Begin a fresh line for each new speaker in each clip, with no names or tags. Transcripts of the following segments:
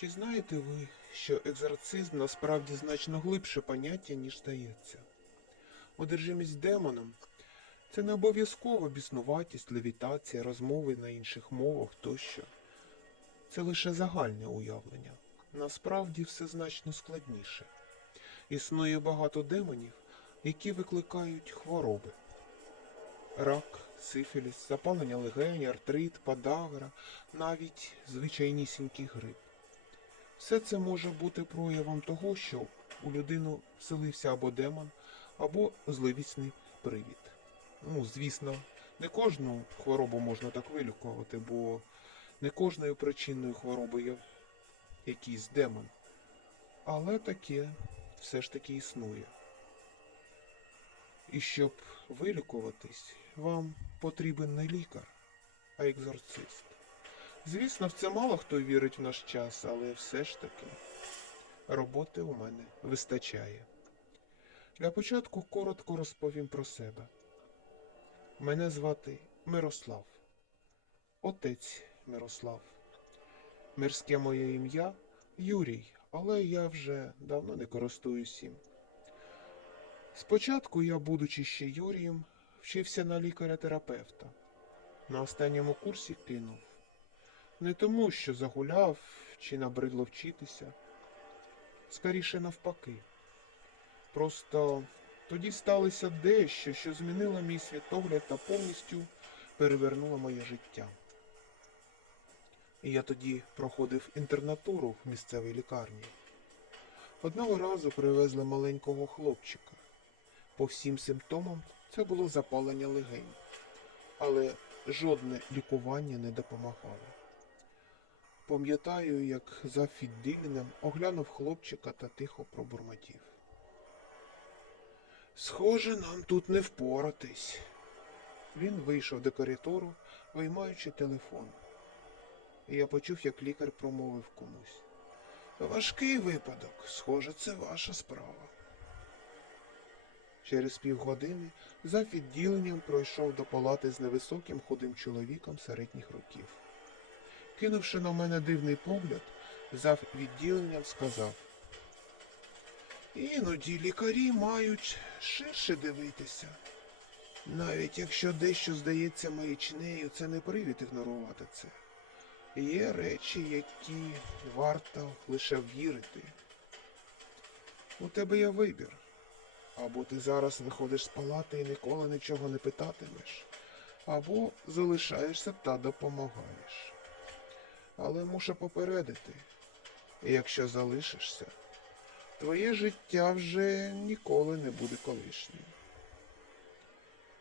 Чи знаєте ви, що екзорцизм насправді значно глибше поняття, ніж здається? Одержимість демоном це не обов'язково біснуватість, левітація, розмови на інших мовах тощо. Це лише загальне уявлення. Насправді все значно складніше. Існує багато демонів, які викликають хвороби. Рак, сифіліс, запалення легені, артрит, подагра, навіть звичайнісінький грип. Все це може бути проявом того, що у людину вселився або демон, або зливісний привід. Ну, звісно, не кожну хворобу можна так вилікувати, бо не кожною причиною хвороби є якийсь демон. Але таке все ж таки існує. І щоб вилікуватись, вам потрібен не лікар, а екзорцист. Звісно, в це мало хто вірить в наш час, але все ж таки роботи у мене вистачає. Для початку коротко розповім про себе. Мене звати Мирослав, отець Мирослав. Мирське моє ім'я Юрій, але я вже давно не користуюсь їм. Спочатку я, будучи ще Юрієм, вчився на лікаря-терапевта. На останньому курсі кинув. Не тому, що загуляв чи набридло вчитися. Скоріше навпаки. Просто тоді сталося дещо, що змінило мій світогляд та повністю перевернуло моє життя. І я тоді проходив інтернатуру в місцевій лікарні. Одного разу привезли маленького хлопчика. По всім симптомам це було запалення легень, але жодне лікування не допомагало. Пам'ятаю, як за відділенням оглянув хлопчика та тихо пробурмотів. Схоже, нам тут не впоратись. Він вийшов до коридору, виймаючи телефон. І я почув, як лікар промовив комусь. Важкий випадок, схоже, це ваша справа. Через півгодини за відділенням пройшов до палати з невисоким худим чоловіком середніх років. Кинувши на мене дивний погляд, за відділенням сказав. Іноді лікарі мають ширше дивитися. Навіть якщо дещо здається маячнею, це не привід ігнорувати це. Є речі, які варто лише вірити. У тебе є вибір. Або ти зараз виходиш з палати і ніколи нічого не питатимеш, або залишаєшся та допомагаєш. Але мушу попередити, якщо залишишся, твоє життя вже ніколи не буде колишнім.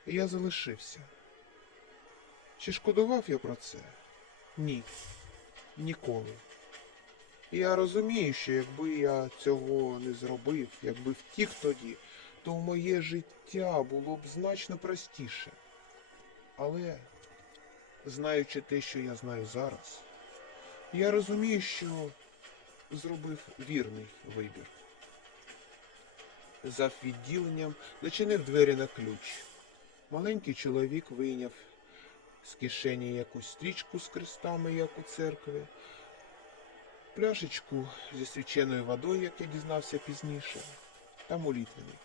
Я залишився. Чи шкодував я про це? Ні. Ніколи. Я розумію, що якби я цього не зробив, якби втік тоді, то моє життя було б значно простіше. Але, знаючи те, що я знаю зараз, я розумію, що зробив вірний вибір. За відділенням зачинив двері на ключ. Маленький чоловік вийняв з кишені якусь стрічку з крестами, як у церкві, пляшечку зі свяченою водою, як я дізнався пізніше, та молитвенник.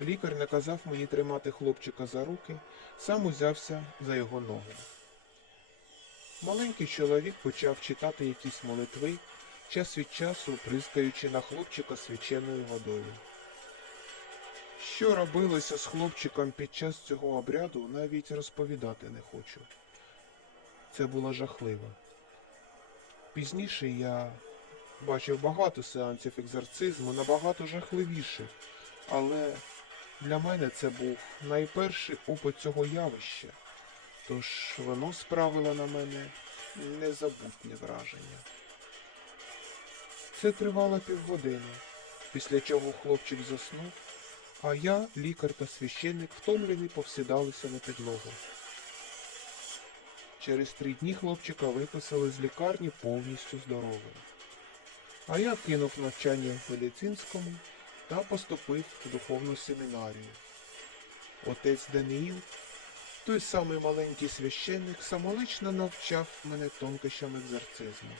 Лікар наказав мені тримати хлопчика за руки, сам узявся за його ноги. Маленький чоловік почав читати якісь молитви, час від часу прискаючи на хлопчика свяченою водою. Що робилося з хлопчиком під час цього обряду, навіть розповідати не хочу. Це було жахливо. Пізніше я бачив багато сеансів екзорцизму, набагато жахливіших, але для мене це був найперший опит цього явища, тож воно справило на мене незабутнє враження. Це тривало півгодини, після чого хлопчик заснув, а я, лікар та священник, втомлені повсідалися на підлогу. Через три дні хлопчика виписали з лікарні повністю здоровим. А я кинув навчання в медицинському та поступив в духовну семінарію. Отець Даниїл, той самий маленький священник, самолично навчав мене тонкощам екзорцизму.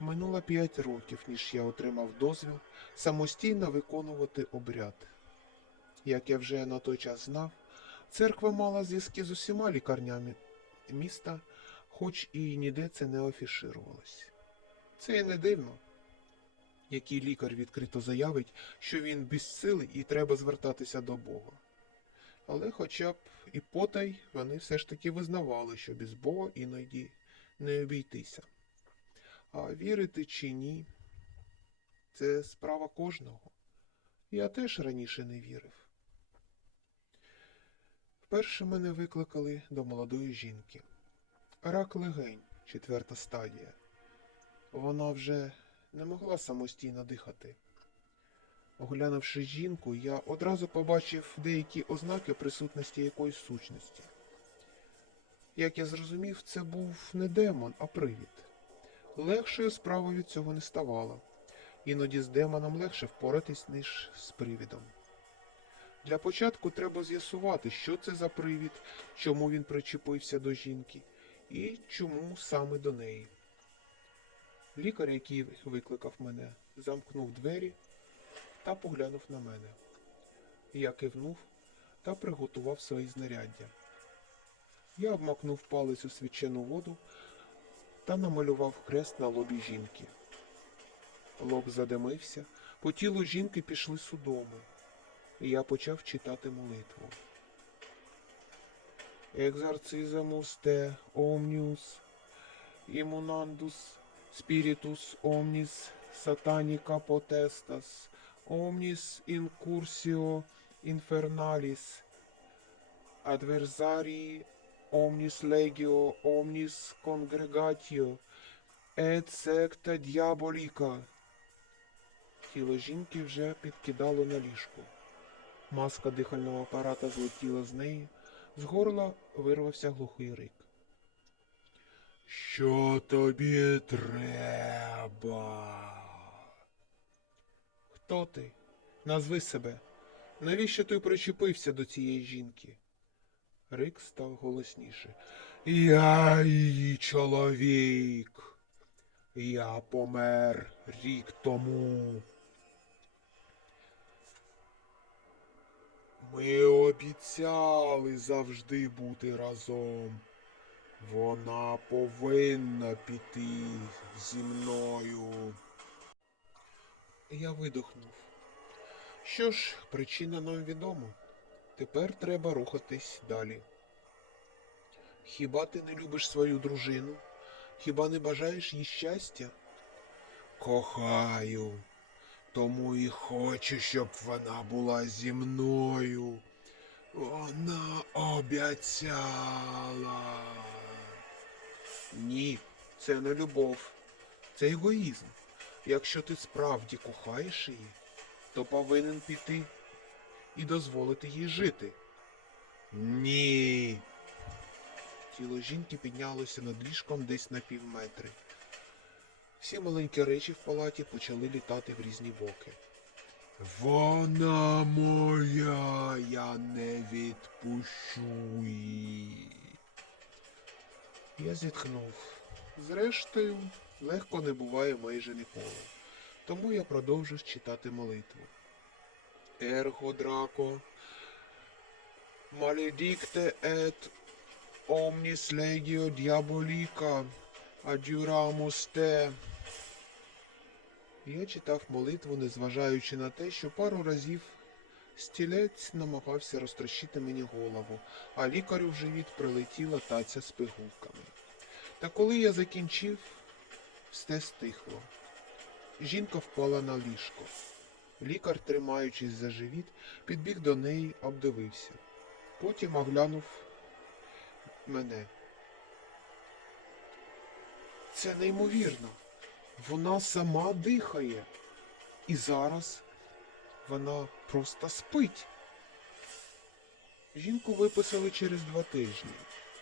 Минуло п'ять років, ніж я отримав дозвіл самостійно виконувати обряд. Як я вже на той час знав, церква мала зв'язки з усіма лікарнями міста, хоч і ніде це не афіширувалось. Це і не дивно. Який лікар відкрито заявить, що він безсилий і треба звертатися до Бога. Але хоча б і потай вони все ж таки визнавали, що без Бога іноді не обійтися. А вірити чи ні, це справа кожного. Я теж раніше не вірив. Вперше мене викликали до молодої жінки. Рак легень, четверта стадія. Вона вже не могла самостійно дихати. Оглянувши жінку, я одразу побачив деякі ознаки присутності якоїсь сущності. Як я зрозумів, це був не демон, а привід. Легшою справа від цього не ставало. Іноді з демоном легше впоратись, ніж з привідом. Для початку треба з'ясувати, що це за привід, чому він причепився до жінки і чому саме до неї. Лікар, який викликав мене, замкнув двері та поглянув на мене. Я кивнув та приготував свої знаряддя. Я обмакнув палець у свячену воду та намалював хрест на лобі жінки. Лоб задимився, по тілу жінки пішли судоми, я почав читати молитву. Exorcismus te omnius immunandus spiritus omnis satanica potestas omnis incursio infernalis adversarii omnis legio omnis congregatio et secta diabolica. Тіло жінки вже підкидало на ліжку. Маска дихального апарата злетіла з неї, з горла вирвався глухий рик. Що тобі треба? Хто ти? Назви себе. Навіщо ти причепився до цієї жінки? Рик став голосніше. Я її чоловік. Я помер рік тому. Ми обіцяли завжди бути разом. Вона повинна піти зі мною. Я видохнув. Що ж, причина нам відома. Тепер треба рухатись далі. Хіба ти не любиш свою дружину? Хіба не бажаєш їй щастя? Кохаю, тому і хочу, щоб вона була зі мною. Вона обіцяла. Ні, це не любов, це егоїзм. Якщо ти справді кохаєш її, то повинен піти і дозволити їй жити. Ні. Тіло жінки піднялося над ліжком десь на півметри. Всі маленькі речі в палаті почали літати в різні боки. Вона моя, я не відпущу її. Я зітхнув. Зрештою, легко не буває майже ніколи. Тому я продовжив читати молитву. Ерго драко, маледикте ет omnis legio diabolica, adjuramus te. Я читав молитву, незважаючи на те, що пару разів стілець намагався розтрощити мені голову, а лікарю в живіт прилетіла таця з пигулками. Та коли я закінчив, все стихло. Жінка впала на ліжко. Лікар, тримаючись за живіт, підбіг до неї, обдивився. Потім оглянув мене. Це неймовірно. Вона сама дихає. І зараз вона просто спить. Жінку виписали через два тижні.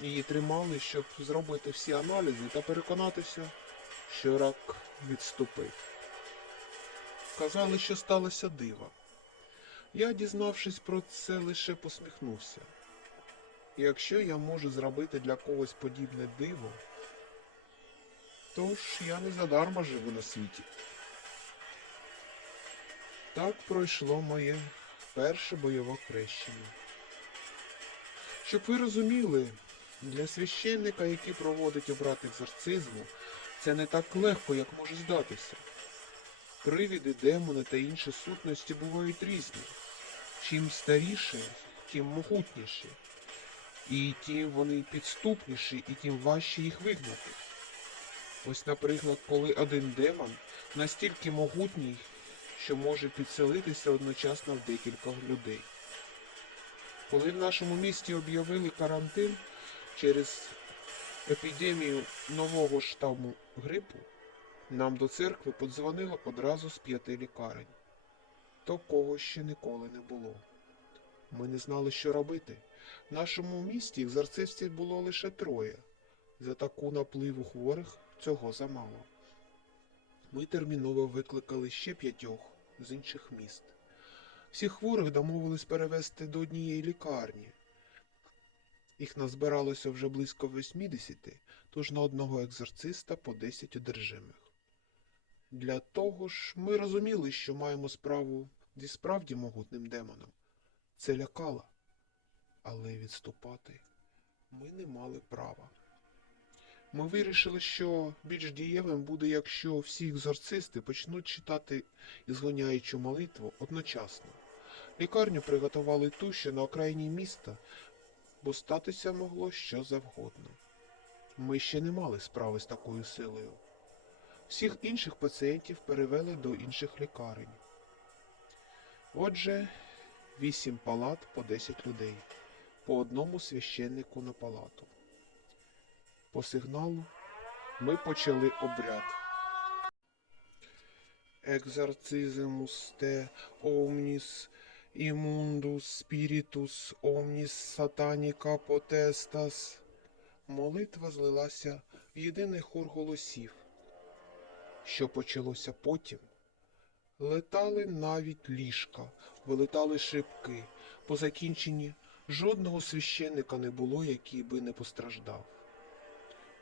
Її тримали, щоб зробити всі аналізи та переконатися, що рак відступив. Казали, що сталося диво. Я, дізнавшись про це, лише посміхнувся. Якщо я можу зробити для когось подібне диво, Тож я не задарма живу на світі. Так пройшло моє перше бойове хрещення. Щоб ви розуміли, для священника, який проводить обряд екзорцизму, це не так легко, як може здатися. Привіди, демони та інші сутності бувають різні. Чим старіше, тим могутніші. І тим вони підступніші, і тим важче їх вигнати. Ось, наприклад, коли один демон настільки могутній, що може підселитися одночасно в декілька людей. Коли в нашому місті об'явили карантин через епідемію нового штаму грипу, нам до церкви подзвонило одразу з п'яти лікарень. Такого ще ніколи не було. Ми не знали, що робити. В нашому місті екзорцистів було лише троє. За таку напливу хворих цього замало. Ми терміново викликали ще п'ятьох з інших міст. Всіх хворих домовились перевезти до однієї лікарні. Їх назбиралося вже близько 80, тож на одного екзорциста по 10 одержимих. Для того ж ми розуміли, що маємо справу зі справді могутним демоном. Це лякало, але відступати ми не мали права. Ми вирішили, що більш дієвим буде, якщо всі екзорцисти почнуть читати ізгоняючу молитву одночасно. Лікарню приготували ту, що на окраїні міста, бо статися могло що завгодно. Ми ще не мали справи з такою силою. Всіх інших пацієнтів перевели до інших лікарень. Отже, вісім палат по 10 людей, по одному священнику на палату. По сигналу ми почали обряд. Exorcismus te omnis immundus spiritus omnis satanica potestas. Молитва злилася в єдиний хор голосів. Що почалося потім? Летали навіть ліжка, вилетали шибки. По закінченні жодного священника не було, який би не постраждав.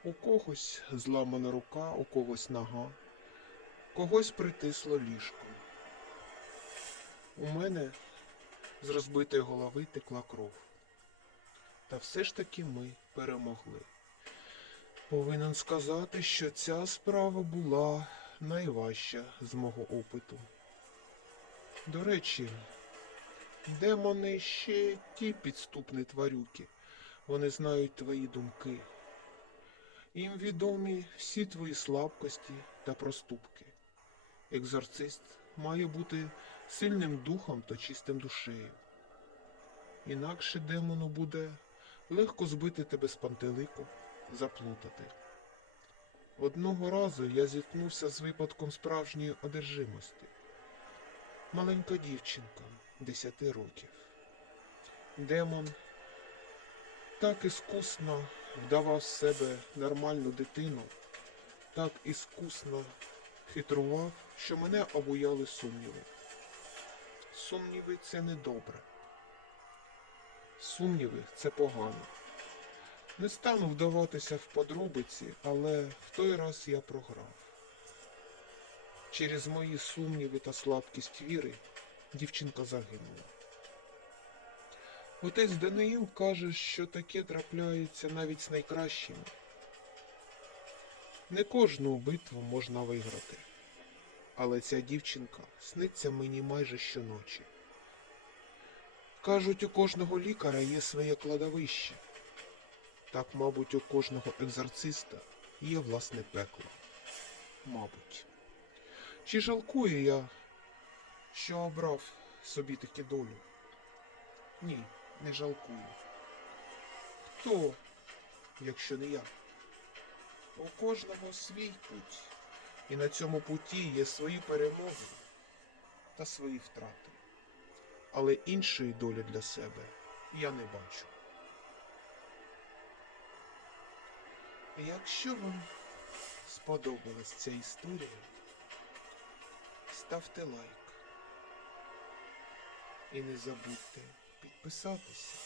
У когось зламана рука, у когось нога, когось притисло ліжко. У мене з розбитої голови текла кров. Та все ж таки ми перемогли. Повинен сказати, що ця справа була найважча з мого опиту. До речі, демони ще ті підступні тварюки. Вони знають твої думки. Їм відомі всі твої слабкості та проступки. Екзорцист має бути сильним духом та чистим душею. Інакше демону буде легко збити тебе з пантелику, заплутати. Одного разу я зіткнувся з випадком справжньої одержимості. Маленька дівчинка, десяти років. Демон так іскусно вдавав з себе нормальну дитину, так іскусно хитрував, що мене обуяли сумніви. Сумніви це не добре. Сумніви це погано. Не стану вдаватися в подробиці, але в той раз я програв. Через мої сумніви та слабкість віри дівчинка загинула. Отець Даниїл каже, що таке трапляється навіть з найкращими. Не кожну битву можна виграти, але ця дівчинка сниться мені майже щоночі. Кажуть, у кожного лікаря є своє кладовище. Так, мабуть, у кожного екзорциста є власне пекло. Мабуть. Чи жалкую я, що обрав собі таку долю? Ні, не жалкую. Хто, якщо не я? У кожного свій путь, і на цьому путі є свої перемоги та свої втрати. Але іншої долі для себе я не бачу. Якщо вам сподобалась ця історія, ставте лайк. І не забудьте підписатися.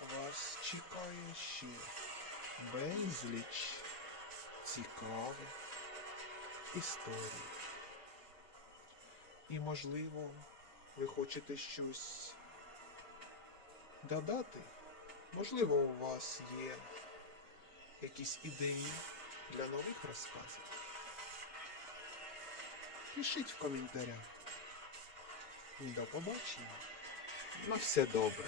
Вас чекає ще безліч цікаві історії. І, можливо, ви хочете щось додати? Можливо, у вас є якісь ідеї для нових розказів? Пишіть в коментарях. До побачення. На все добре.